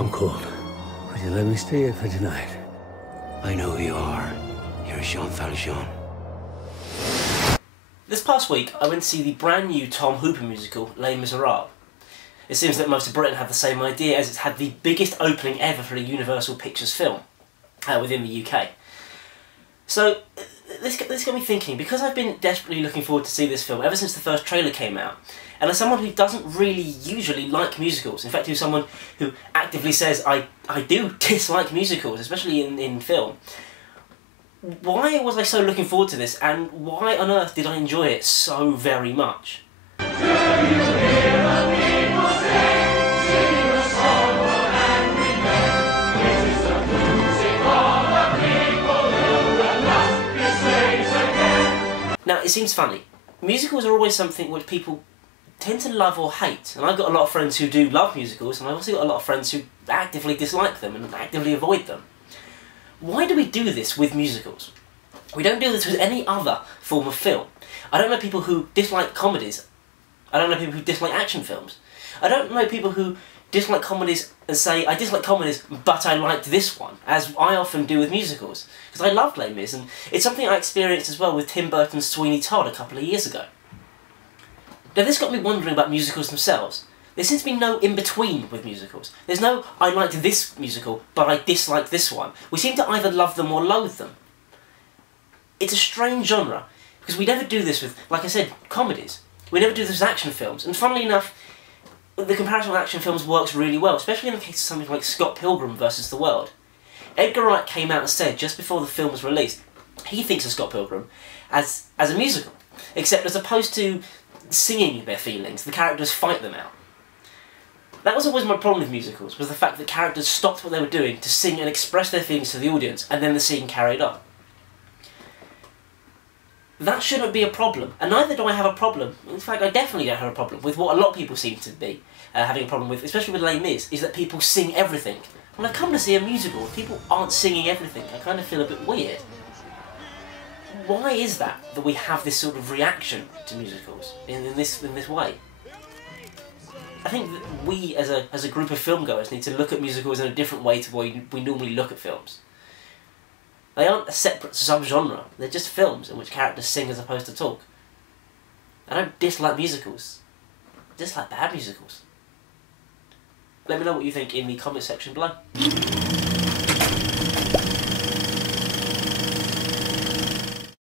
I'm cold. Would you let me stay here for tonight? I know who you are. You're Jean Valjean. This past week, I went to see the brand new Tom Hooper musical, Les Miserables. It seems that most of Britain had the same idea, as it's had the biggest opening ever for a Universal Pictures film within the UK. So, this got me thinking, because I've been desperately looking forward to see this film ever since the first trailer came out, and as someone who doesn't really usually like musicals, in fact who's someone who actively says I do dislike musicals, especially in film, why was I so looking forward to this, and why on earth did I enjoy it so very much? Now, it seems funny. Musicals are always something which people tend to love or hate, and I've got a lot of friends who do love musicals, and I've also got a lot of friends who actively dislike them and actively avoid them. Why do we do this with musicals? We don't do this with any other form of film. I don't know people who dislike comedies. I don't know people who dislike action films. I don't know people who dislike comedies and say, I dislike comedies, but I liked this one, as I often do with musicals. Because I love Les Mis, and it's something I experienced as well with Tim Burton's Sweeney Todd a couple of years ago. Now this got me wondering about musicals themselves. There seems to be no in-between with musicals. There's no, I liked this musical, but I disliked this one. We seem to either love them or loathe them. It's a strange genre, because we never do this with, like I said, comedies. We never do this with action films, and funnily enough, the comparison with action films works really well, especially in the case of something like Scott Pilgrim vs. the World. Edgar Wright came out and said, just before the film was released, he thinks of Scott Pilgrim as a musical, except as opposed to singing their feelings, the characters fight them out. That was always my problem with musicals, was the fact that characters stopped what they were doing to sing and express their feelings to the audience, and then the scene carried on. That shouldn't be a problem, and neither do I have a problem. In fact, I definitely don't have a problem with what a lot of people seem to be having a problem with, especially with Les Mis, is that people sing everything. When I come to see a musical, if people aren't singing everything, I kind of feel a bit weird. Why is that we have this sort of reaction to musicals in this way? I think that we, as a group of filmgoers, need to look at musicals in a different way to the way we normally look at films. They aren't a separate subgenre, they're just films in which characters sing as opposed to talk. I don't dislike musicals, I dislike bad musicals. Let me know what you think in the comment section below.